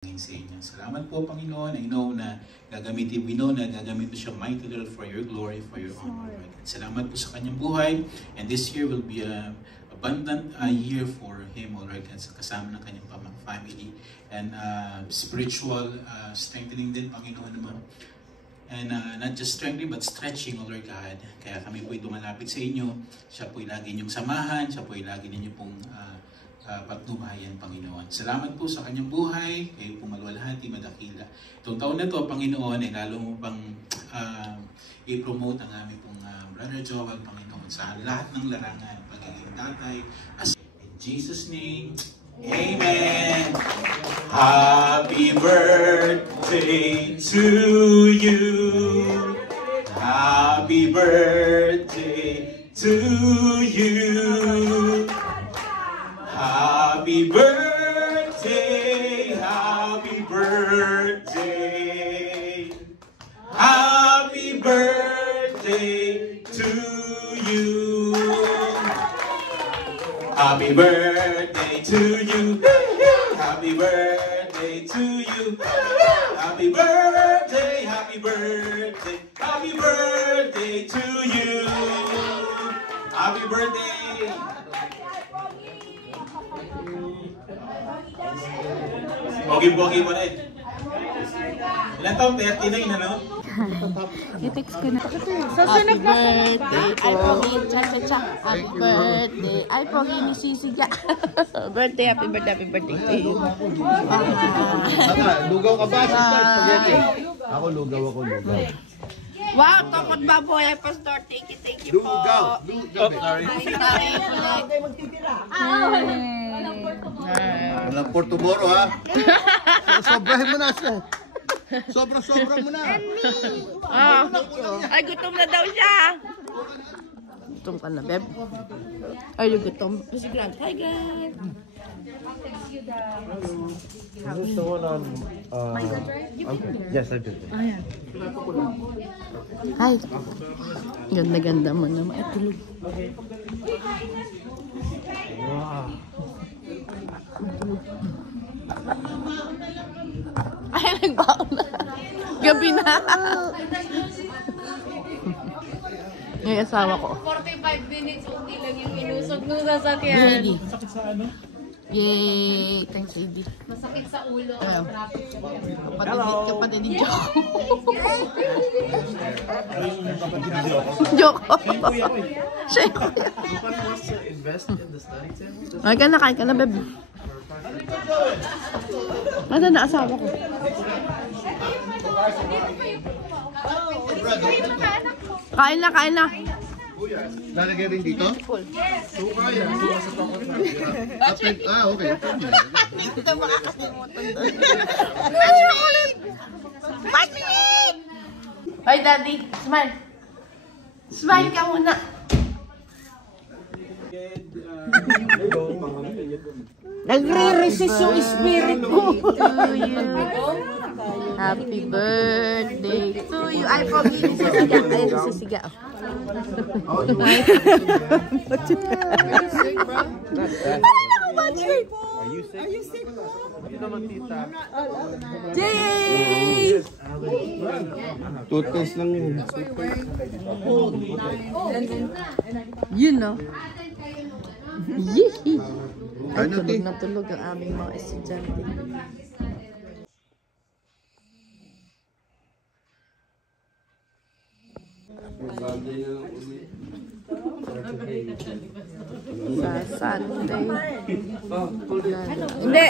sa inyo. Salamat po, Panginoon. I know na we know na gagamitin siya mightily for your glory, for your honor. At salamat po sa kanyang buhay. And this year will be a abundant year for him, alright, at kasama ng kanyang family. And spiritual strengthening din, Panginoon naman. And not just strengthening, but stretching, O Lord God. Kaya kami po'y dumalapit sa inyo. Siya po'y lagi niyong samahan. Siya po'y lagi ninyo pong patnubayan, Panginoon. Salamat po sa kanyang buhay. Kayo pong maluwalhati, madakila. Itong taon na to, Panginoon, ay lalo mo pang i-promote ang aming pong Brother Joel, Panginoon, sa lahat ng larangan, pagiging tatay. In Jesus' name, Amen. Happy birthday to you. Happy birthday to you. Happy birthday. Happy birthday. Happy birthday to you. Happy birthday to you. Happy birthday to you. Happy birthday, happy birthday, happy birthday to you. Happy birthday. Pogi-pogi mo rin. Ilan taon? 39 na, no? I-text ko na. Happy birthday, ay pogi, cha-cha-cha. Happy birthday, ay pogi ni Sisiga. Birthday, happy birthday to you. Lugaw ka ba? Spaghetti. Ako lugaw. Wow, tokot baboy, ay pastor. Thank you po. Lugaw. Sorry. Walang for tomorrow, ha? Sobrahin mo na siya. Sobra mo na. Ay, gutom na daw siya. Gutom ka na, Beb? Are you gutom? Si Grant. Hi, Grant. Is the one on, okay. Yes, I did. Ayan. Hi. Ganda-ganda mo naman. Ay, tulog. Wow. Ay, nagbaon na. Gabi na. Yung asawa ko. 45 minutes, okay lang yung inusog nung sasakyan. Ready. Sakit sa ano? Yay! Thanks, Eddie. Masakit sa ulo. Traffic. Kapatid ni Joko. Joko. Siya yung kuya. Ay, kain ka na, bebe. Ano na asawa ko? Kain na. Lalagay rin dito? Suka yan. Suka sa pakot na. Okay. Hindi na makakalimutan doon. Medyo ulit! 5 minutes! Ay, Daddy, smile. Smile ka muna. Nagre-resist yung spirit ko. Happy birthday to you. Ay, pogi ni Sisiga. Ay, Sisiga. Are you sick, bro? Hindi naman, tita. Yay! Toothpaste lang yun. Yun, no? Yee! Ay, Ano, tulog na tulog ang aming mga estudyante. Sa Sunday. Hindi!